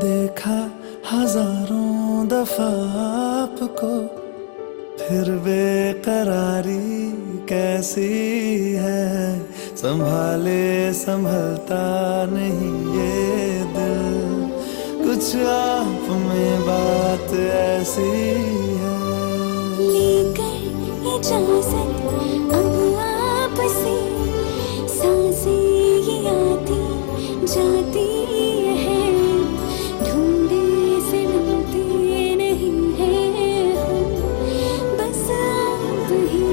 देखा हजारों दफा आपको, फिर बेकरारी कैसी है। संभाले संभलता नहीं ये दिल, कुछ आप में बात ऐसी है। लेकर इजाजत अब आपसे, सांसें ये आती जाती है, ढूंढे से मिलते नहीं है हम, बस आप ही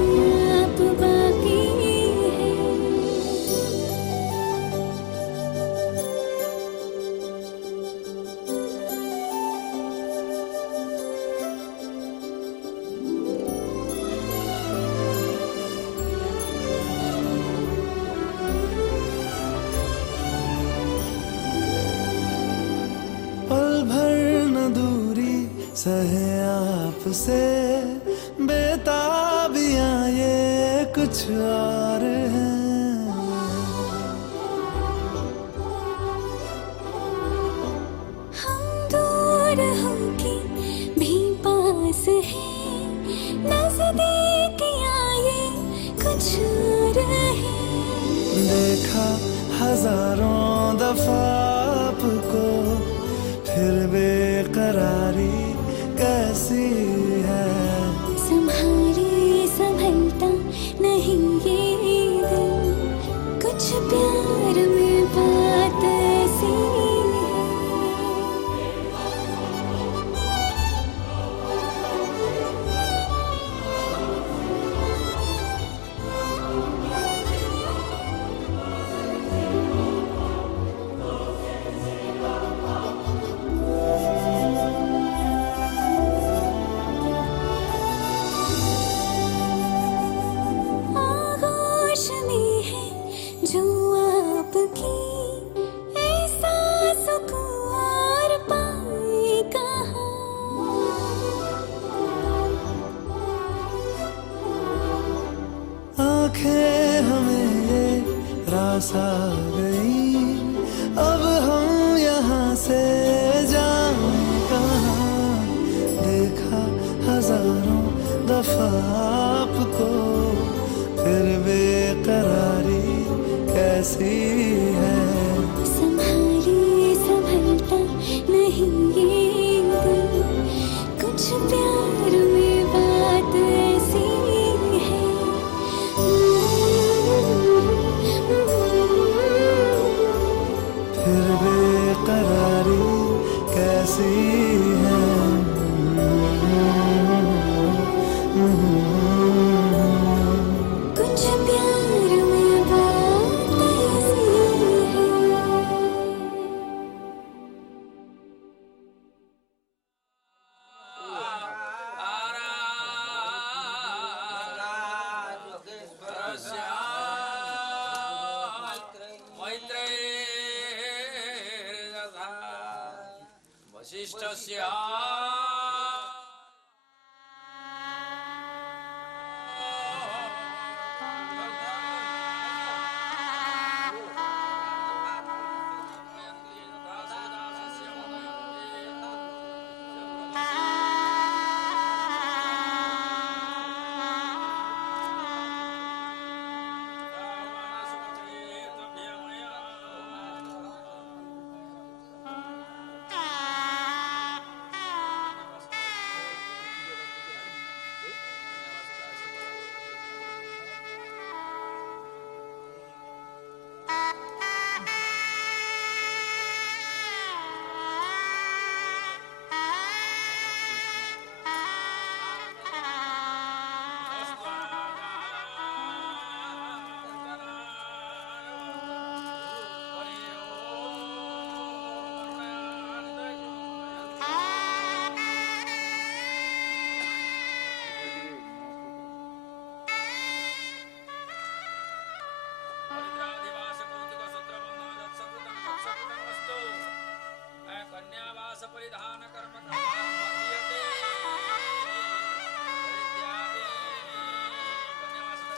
आप बाकी है। पल भर न दूरी सहे आपसे, बेताबियां ये कुछ और हैं। हम दूर होके भी पास हैं, नजदीकियां ये कुछ और है। देखा हजारों दफा आपको, फिर बेकरारी कैसी है। संभाले संभलता नहीं ये दिल, कुछ प्यार में बात ऐसी है। आगोश में है जो आपकी, ऐसा सुकून और पाए कहाँ। आंखें हमें ये रास आ गई, अब हम यहाँ से जाएं कहाँ। देखा हजारों दफा आपको, फिर बेकरारी कैसी है। संभाले संभलता नहीं ये दिल, कुछ प्यार में बात ऐसी है। फिर बेकरारी कैसी है। कुछ प्यार में बात ऐसी है। वसिष्ठस्य परिधान कर्म क्रियते परित्यागे कन्यावास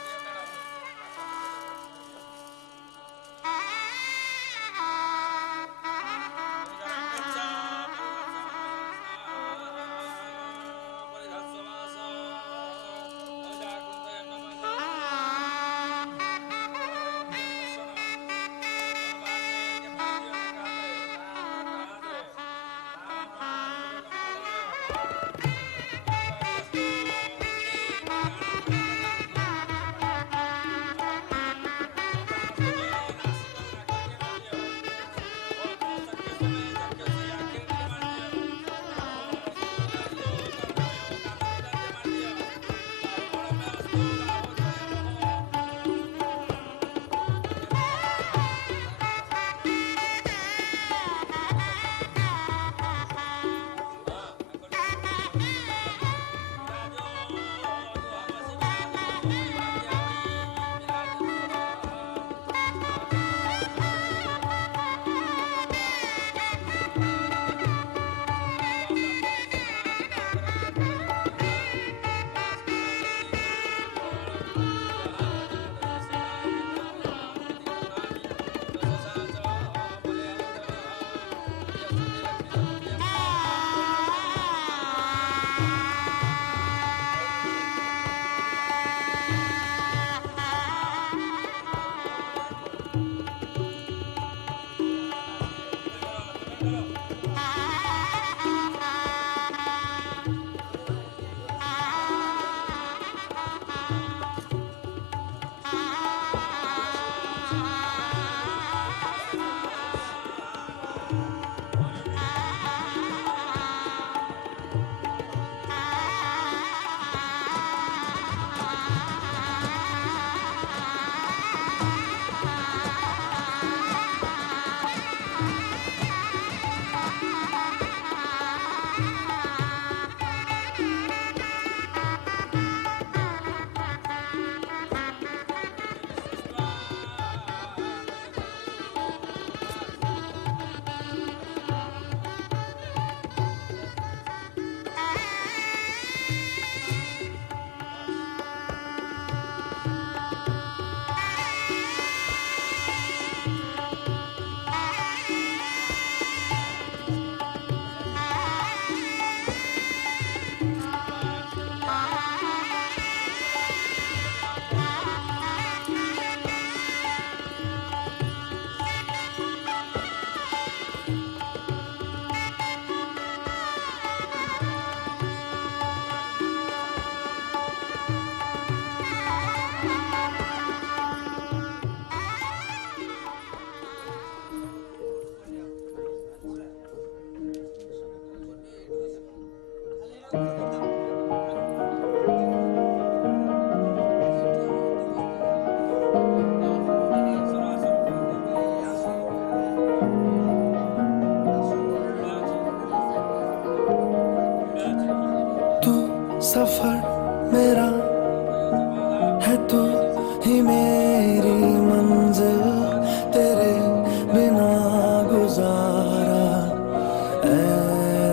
सफर मेरा है तू ही मेरी मंजिल, तेरे बिना गुजारा ऐ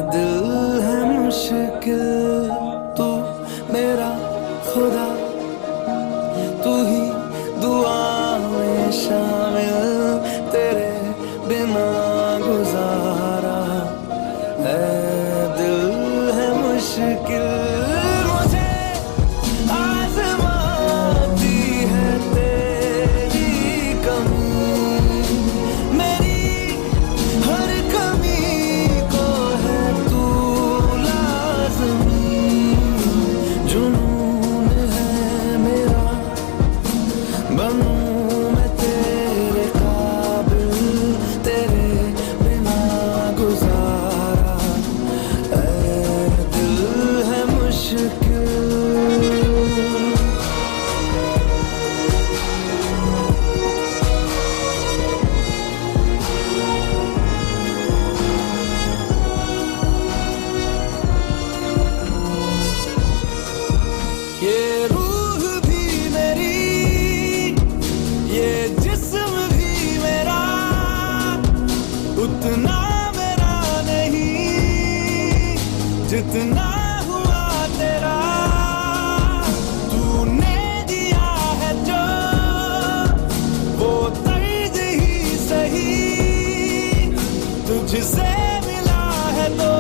तुझसे मिला है तो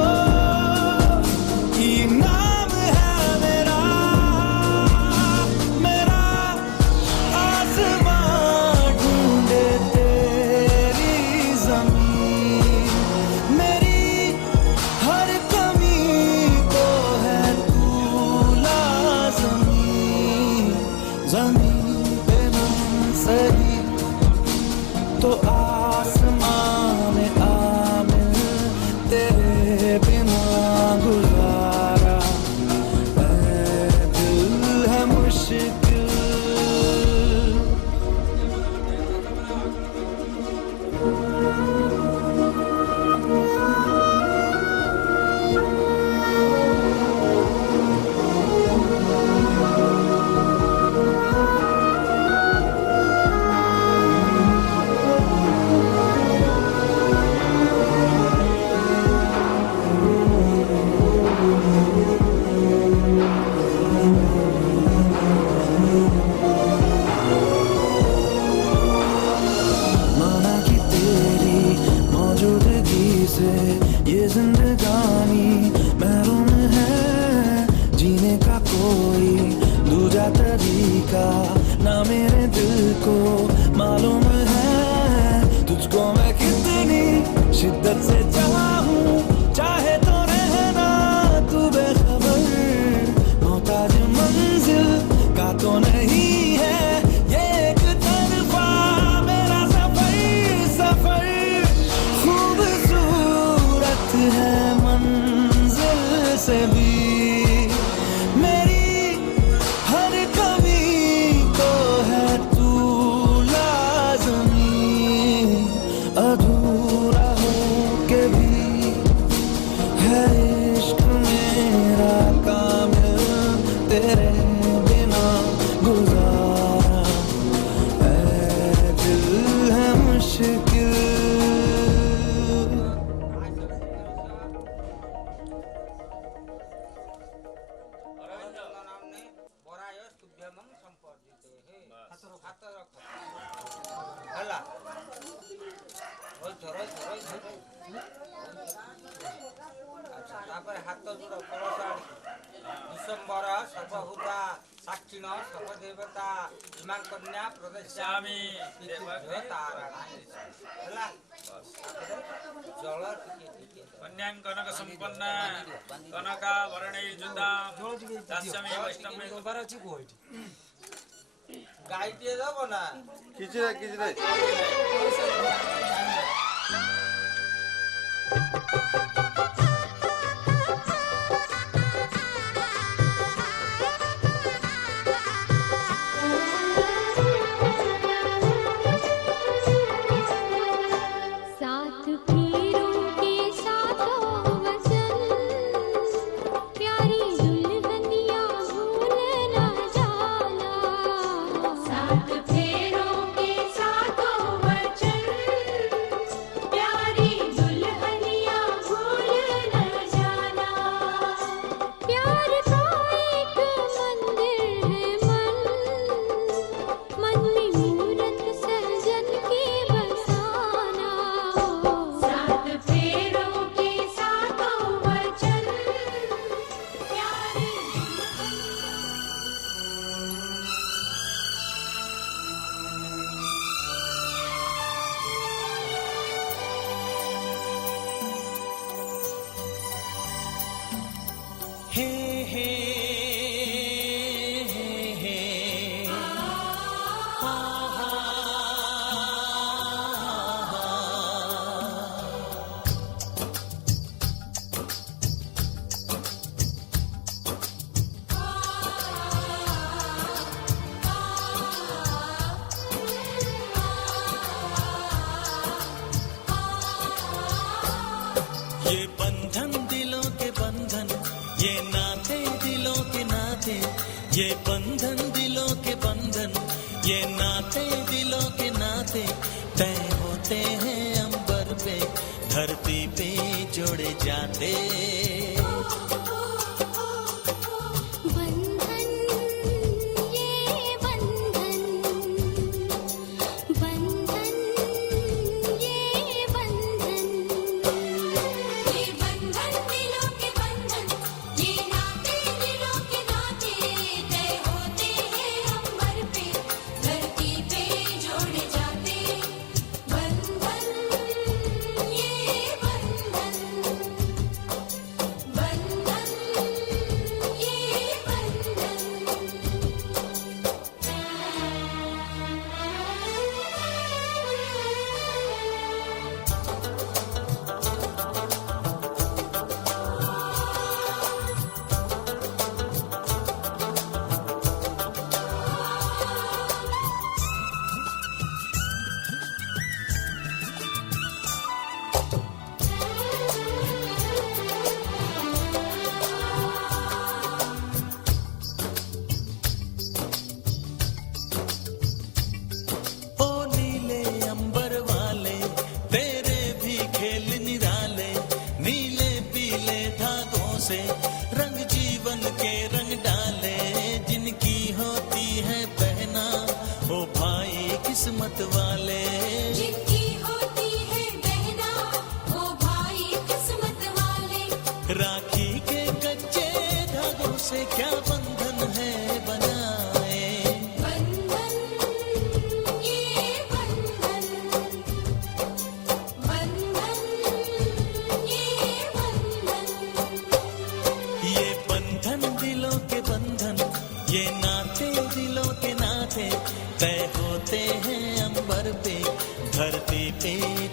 इनाम है मेरा, मेरा आसमां ढूंढे तेरी ज़मीन, मेरी हर कमी को है तू लाज़मी, ज़मीन पे मुनसरी तो आसमां में आमिर, तेरे बिना गुजारा ऐ दिल है मुश्किल। माना कि तेरी मौजूदगी से ये जिंदगानी महरूम है, जीने का कोई दूजा तरीका ना मेरे दिल को मालूम है। तुझको मैं कितनी शिद्दत से चाहूं, चाहे तो रहना तू बेखबर, मोहताज मंजिल का तो नहीं है ये एक तरफा मेरा सफर, सफर खूबसूरत है मंजिल से भी, मेरी हर कमी को है तू लाज़मी, अधूरा हो के भी है इश्क मेरा कामिल, तेरे बिना गुजारा ऐ दिल है मुश्किल। नामने बोराय तुभ्यमं संपर्जिते हे हाथ रखो हला अच्छा तापर हाथ जोड़ कलश डिसेम्बर सर्वभूता साक्षिण सर्वदेवता इमां कन्या प्रदर्शयामि ताराणाय जल टिके कन्यां कनक संपन्ना कनका वर्णयुता दास्यमे वैष्णवे गाई दिए दबो ना किचरे सात फेरों के सातों वचन, प्यारी दुल्हनिया भूल न जाना। सात फेरों के सातों वचन, प्यारी दुल्हनिया भूल न जाना। प्यार का एक मंदिर है मन में मूरत सजन के बसाना। सात फेरों के सातों वचन, प्यारी हे हे हे हा हा ये बंधन दिलों के बंधन, ये नाते दिलों के नाते, ये बंधन दिलों के बंधन, ये नाते दिलों के नाते तय होते हैं अंबर पे, धरती पे जोड़े जाते। बंधन ये बंधन, बंधन ये बंधन,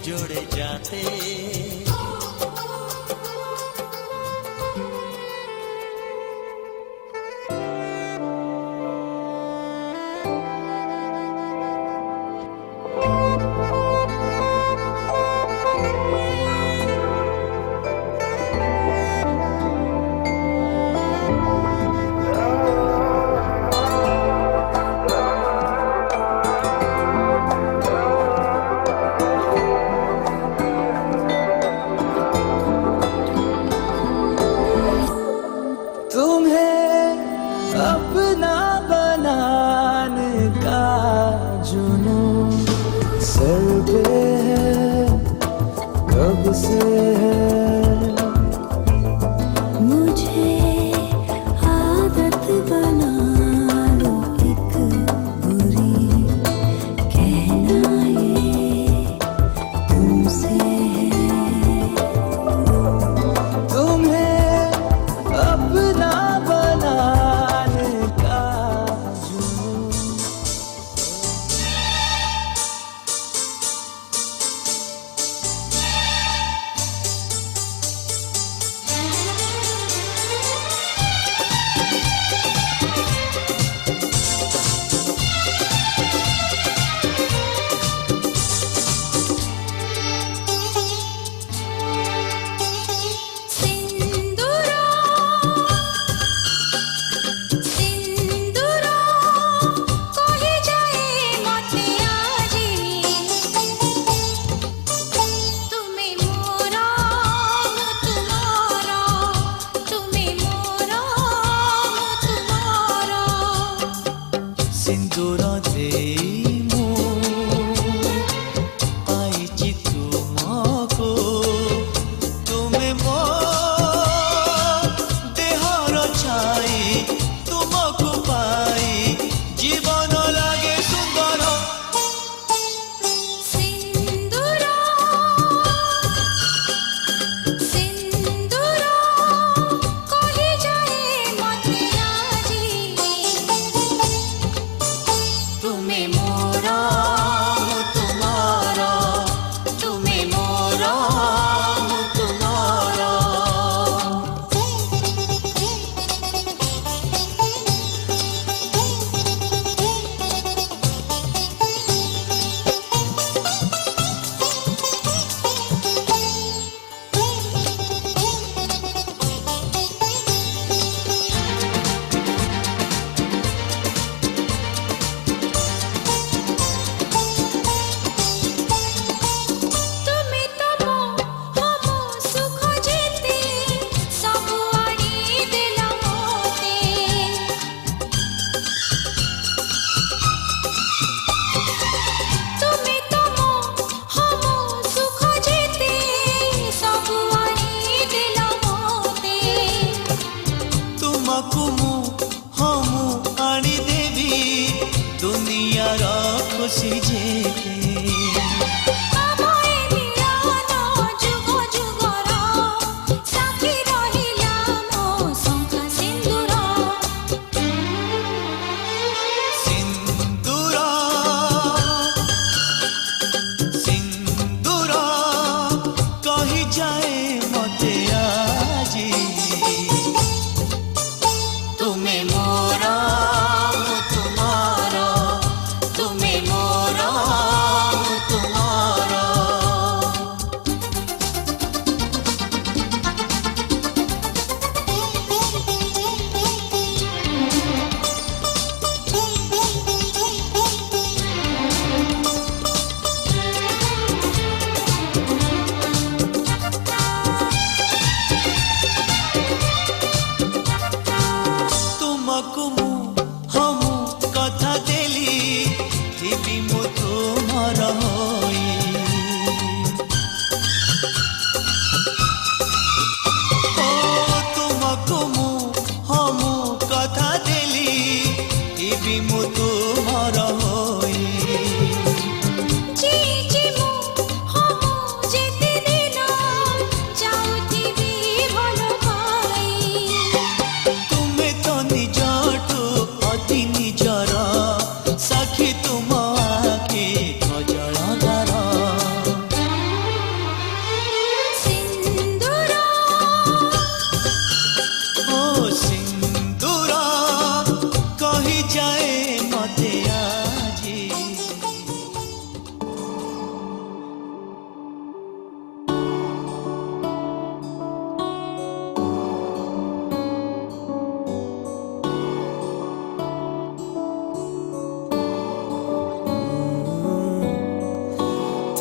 जोड़े जाते। तुम्हें अपना बनाने का जुनून सर पे है, कब से है। मुझे आदत बना लो एक बुरी, कहना ये तुमसे है। तुम्हें अपना बनाने का जुनून।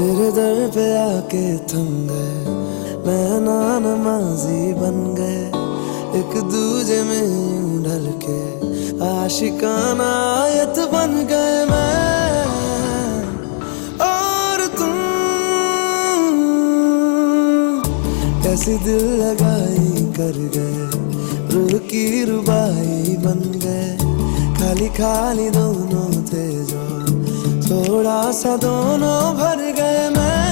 तेरे दर पे आके थम गए, नैना नमाजी बन गए, एक दूजे में यूं ढल के आशिकाना आयत बन गए मैं और तुम। कैसी दिल लगाई कर गए, रूह की रुबाई बन गए, खाली खाली दोनों थे जो थोड़ा सा दोनों भर गए मैं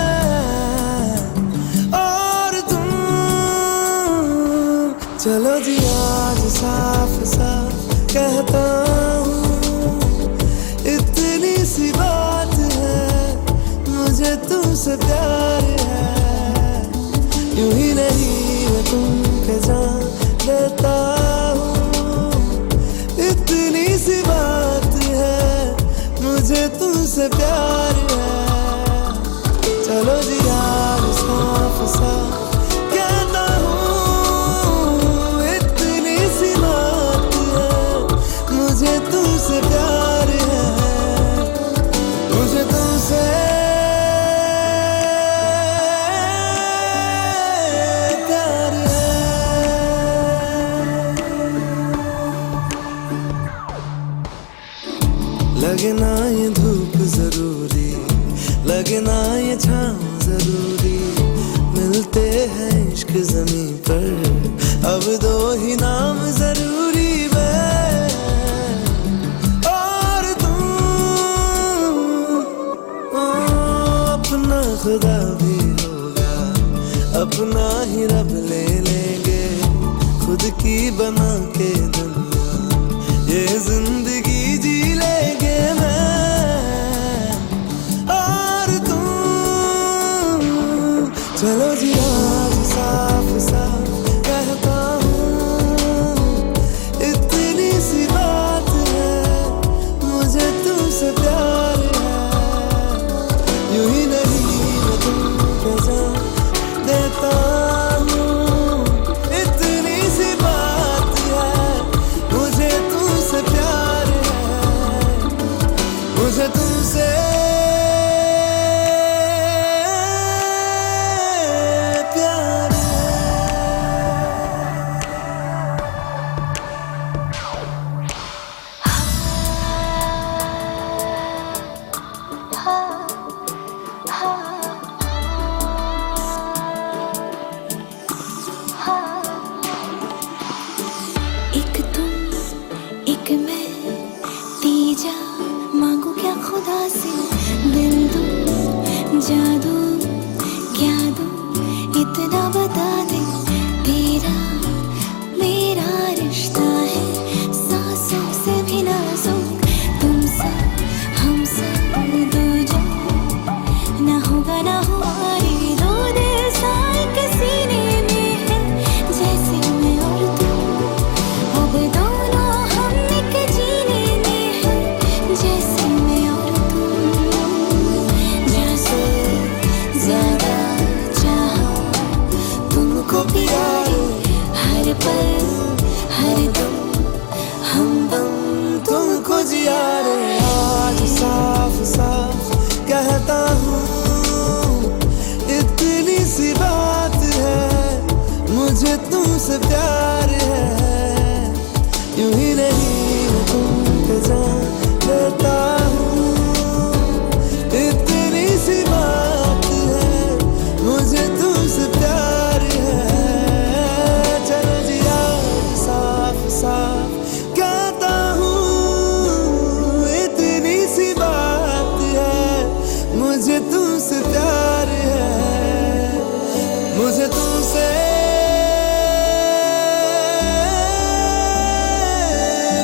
और तुम। चलो जी आज साफ साफ कहता हूँ, इतनी सी बात है, मुझे तुमसे प्यार है, यूं ही नहीं मैं तुम पे जान देता हूँ, इतनी सी बात है, मुझे तुमसे प्यार है। चलो जी यार साफ साफ कहता हूँ, इतनी सी बात है, मुझे तुमसे प्यार है, मुझे तुमसे प्यार है। लगे ना ये धूप जरूरी, लगे ना ये छाँव जरूरी, मिलते हैं इश्क ज़मीं पर, अब दो ही नाम जरूरी मैं और तुम। अपना खुदा भी होगा, अपना ही रब ले लेंगे, खुद की बना के दुनिया ये जिंदगी जी लेंगे मैं और तुम। चलो जी आज साफ साफ कहता हूँ, इतनी सी बात है, मुझे तुमसे प्यार है, यूं ही नहीं मैं तुमको जान देता हूँ, इतनी सी बात है, मुझे तुमसे प्यार है, मुझे तुमसे प्यार है। एक तुम एक मैं, तीजा मांगू क्या खुदा से, दिल दूं जादू क्या दूं, इतना बता दे, तेरा मेरा रिश्ता है सांसों से भी नाजुक, तुमसे हमसे दो जो ना होगा ना हुआ, ये दो दिल साए के सीने में है, जैसे मैं और तुम, अब दोनों हम एक जीने में है, जैसे मैं और तुम, जैसे ज्यादा चाहा तुमको प्यारे, हर पल हर दम हमदम तुमको जिया रे आज साफ साफ कहता हूँ, इतनी सी बात है, मुझे तुमसे प्यार है, यूं ही नहीं मैं तुम पे जान देता हूँ, इतनी सी बात है, मुझे तुमसे प्यार है। चलो जी यार साफ साफ कहता हूँ, इतनी सी बात है, मुझे तुमसे प्यार है, मुझे तुमसे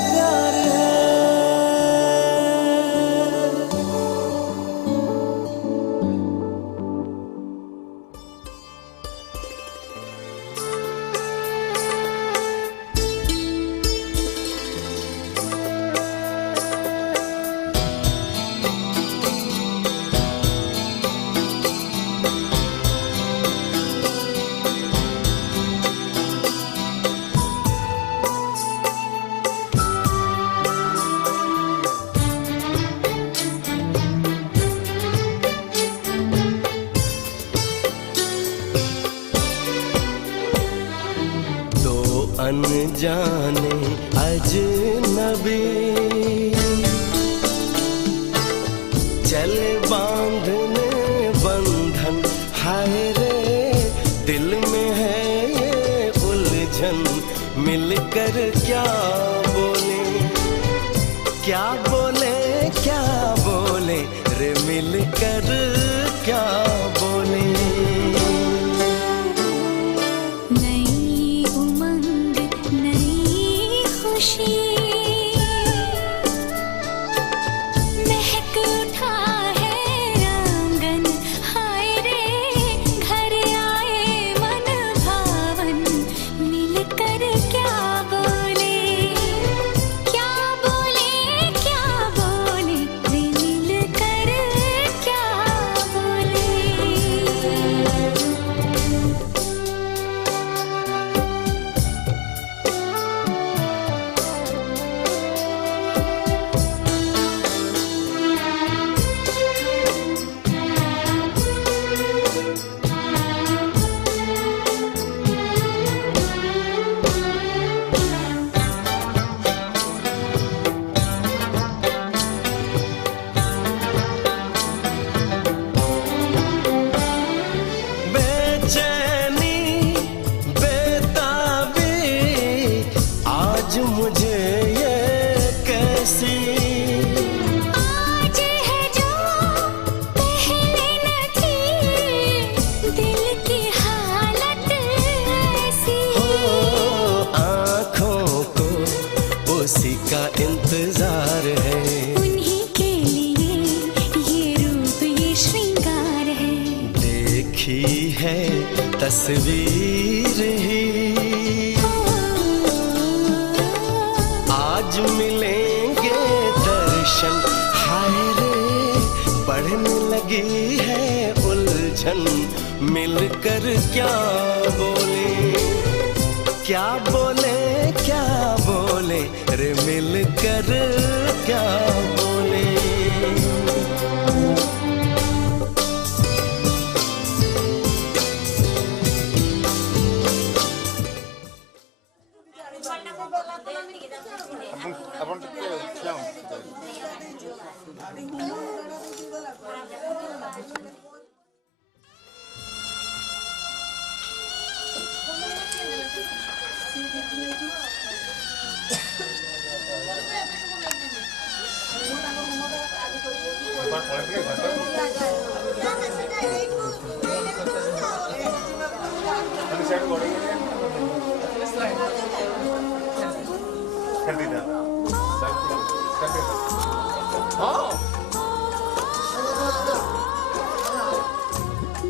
प्यार है। अनजाने अजनबी चले बांधने बंधन, हाय रे दिल में है ये उलझन, मिलकर क्या बोले, क्या बोले, क्या बोले रे मिलकर क्या बोले। नई उमंग नई खुशी महक उठा है आंगन, हाय रे घर आए मन भावन, मिलकर क्या बोले, क्या बोले, क्या बोले रे मिलकर क्या बोले। बेचैनी बेताबी आज मुझे ये कैसी, आज है जो पहले न थी, दिल की हालत ऐसी, हो आँखों को उसी का इंतजार है, उन्हीं के लिए ये रूप ये श्रृंगार है, देखी है तस्वीर ही आज मिलेंगे दर्शन, हाय रे बढ़ने लगी है उलझन, मिलकर क्या बोले, क्या बोले, क्या बोले रे मिलकर क्या बोले। ଆପଣ ଟିକେ ଠିଆ ହୁଅନ୍ତୁ।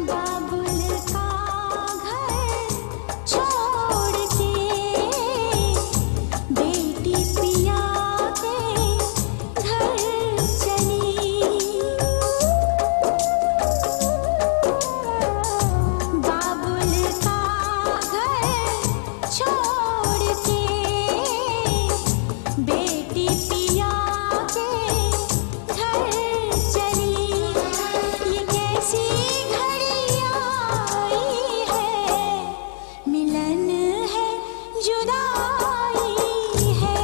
बाबुल का घर छोड़ के बेटी पिया के घर चली, बाबुल का घर छोड़ के बेटी पिया के घर चली, ये कैसी घड़ी आई है, मिलन है जुदाई है,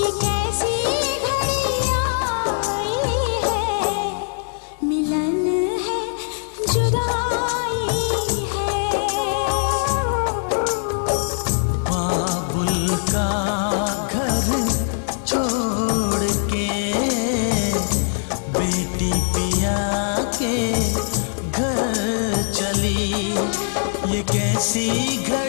ये कैसी घड़ी आई है, मिलन है जुदाई है। बाबुल का घर छोड़ के बेटी पिया के घर चली, ये कैसी घर